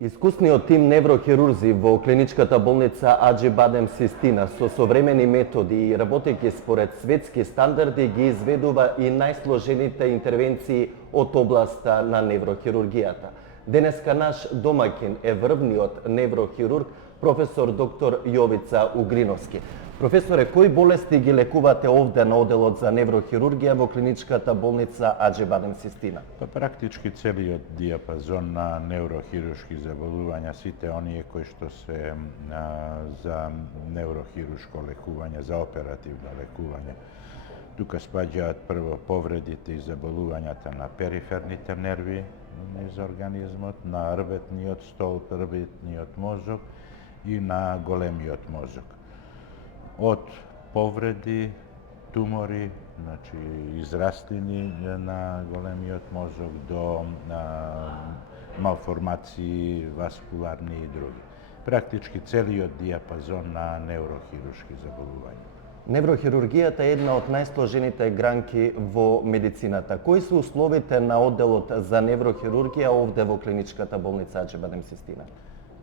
Искусниот тим неврохирурзи во клиничката болница Аџи Бадем Систина со современи методи и работејќи според светски стандарди ги изведува и најсложените интервенции од областа на неврохирургијата. Денеска наш домаќин е врвниот неврохирург професор доктор Јовица Угриновски. Професоре, кои болести ги лекувате овде на оделот за неврохирургија во клиничката болница Аџи Бадем Систина? Па практички целиот диапазон на неврохируршки заболувања, сите оние кои што се за неврохируршко лекување, за оперативно лекување. Тука спаѓаат прво повредите и заболувањата на периферните нерви низ организмот, на рбетниот столб, рбетниот мозок и на големиот мозок. Од повреди, тумори, значи израстини на големиот мозок до малформации васкуларни и други. Практички целиот диапазон на неврохируршки заболувања. Неврохирургијата е една од најсложените гранки во медицината. Кои се условите на одделот за неврохирургија овде во клиничката болница Аџи Бадем Систина?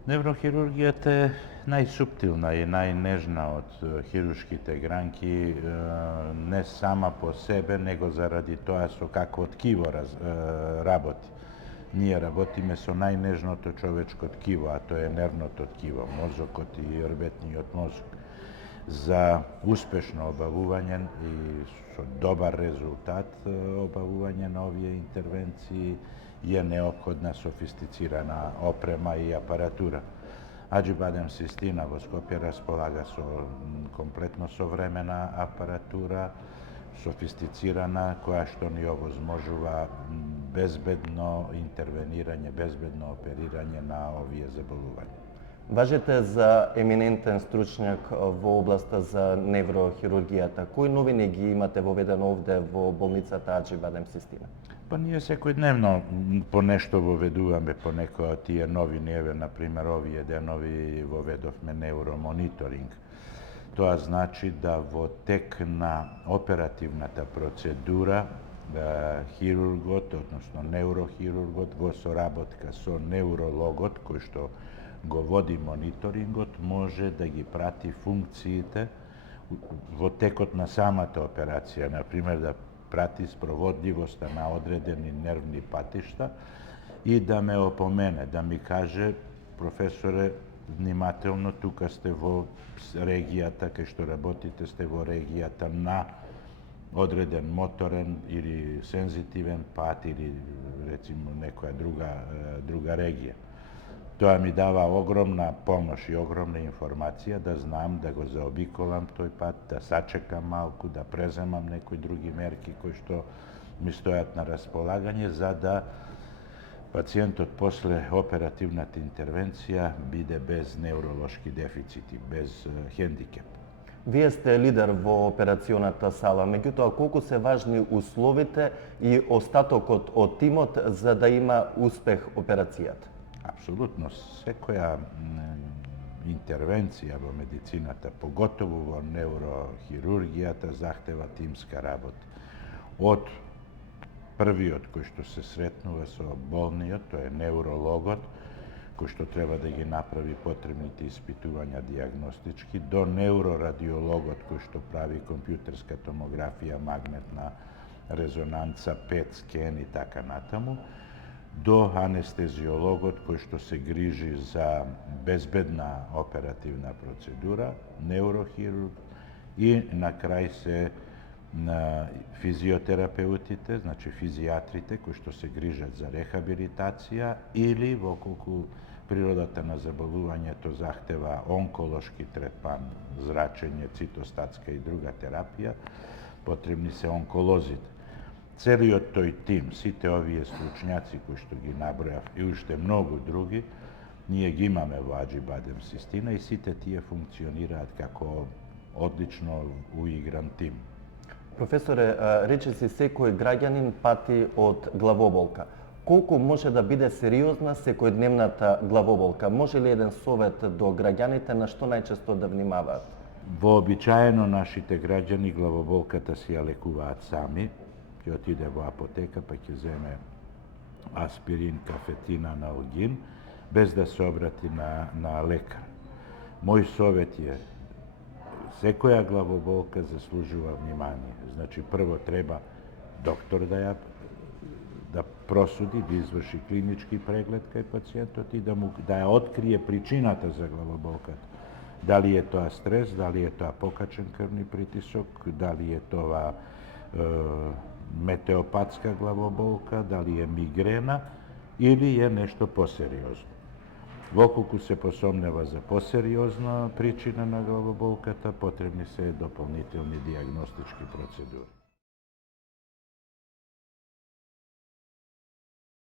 Неврохирургијата е најсуптилна и најнежна од хируршките гранки, не сама по себе, него заради тоа со какво ткиво работи. Ние работиме со најнежното човечко ткиво, а тоа е нервното ткиво, мозокот и рбетниот мозок. За успешно обавување и со добар резултат обавување на овие интервенции е неопходна софистицирана опрема и апаратура. Аџи Бадем Систина во Скопје располага со комплетно современа апаратура, софистицирана, која што ни овозможува безбедно интервенирање, безбедно оперирање на овие заболувања. Важите за еминентен стручњак во областа за неврохирургијата. Кои новини ги имате воведено овде во болницата Аџи Бадем Систина? Па ние секојдневно по нешто воведуваме, по некои од тие новини, еве, например, овие денови воведовме невромониторинг. Тоа значи да во тек на оперативната процедура хирургот, односно неврохирургот, во соработка со неврологот, кој што го води мониторингот, може да ги прати функциите во текот на самата операција, например да прати спроводливоста на одредени нервни патишта и да ме опомене, да ми каже: професоре, внимателно, тука сте во регијата, кај што работите сте во регијата на одреден моторен или сензитивен пат или рецимо некоја друга регија. Тоа ми дава огромна помош и огромна информација да знам да го заобиколам тој пат, да сачекам малку, да преземам некои други мерки кои што ми стојат на располагање, за да пациентот после оперативната интервенција биде без невролошки дефицити, без хендикеп. Вие сте лидер во операционата сала, меѓутоа колку се важни условите и остатокот од тимот за да има успех операцијата? Апсолутно, секоја интервенција во медицината, поготово во неврохирургијата, захтева тимска работа. Од првиот кој што се сретнува со болниот, тоа е неврологот, кој што треба да ги направи потребните испитувања диагностички, до неврорадиологот кој што прави компјутерска томографија, магнетна резонанца, ПЕТ скен и така натаму, до анестезиологот кој што се грижи за безбедна оперативна процедура, неврохирург и на крај се на физиотерапеутите, значи физијатрите кои што се грижат за рехабилитација или воколку природата на заболувањето захтева онколошки третман, зрачење, цитостатска и друга терапија, потребни се онколозите. Целиот тој тим, сите овие стручњаци кои што ги набројав и уште многу други, ние ги имаме во Аџи Бадем Систина и сите тие функционираат како одлично уигран тим. Професоре, речиси секој граѓанин пати од главоболка. Колку може да биде сериозна секојдневната главоболка? Може ли еден совет до граѓаните на што најчесто да внимаваат? Вообичаено нашите граѓани главоболката си ја лекуваат сами. Ќе отиде во апотека па ќе земе аспирин, кафетин, аналгин. bez da se obrati na lekara. Moj savjet je, sekoja glavobolka zaslužuje vнимание. Znači, prvo treba doktor da prosudi, da izvrši klinički pregled kaj pacijentот i da otkrije pričinata za glavobolka. Da li je to stres, da li je to pokačen krvni pritisak, da li je to meteopatska glavobolka, da li je migrena ili je nešto poseriozno. Vokoliko se posomneva za poseriozna pričina na glavobolkata, potrebni se doполнителни dijagnostički proceduri.